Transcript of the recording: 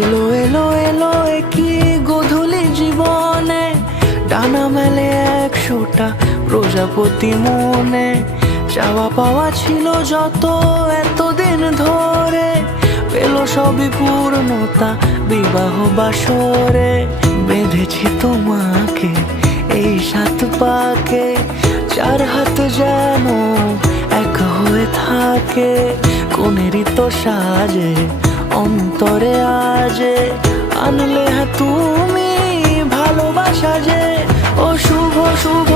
এলো এলো এলো কি গোধূলি জীবনে, ডানা মেলে 100টা প্রজাপতি মনে। চাওয়া পাওয়া ছিল যত এতদিন ধরে, পেল সবই পূর্ণতা বিবাহ বাসরে। বেঁধেছি তোমাকে এই 7 পাকে, 4 হাত যেন এক হয়ে থাকে। কোনেরই তো সাজে অন্তরে আজে, আনলে তুমি ভালোবাসা যে। ও শুভ শুভ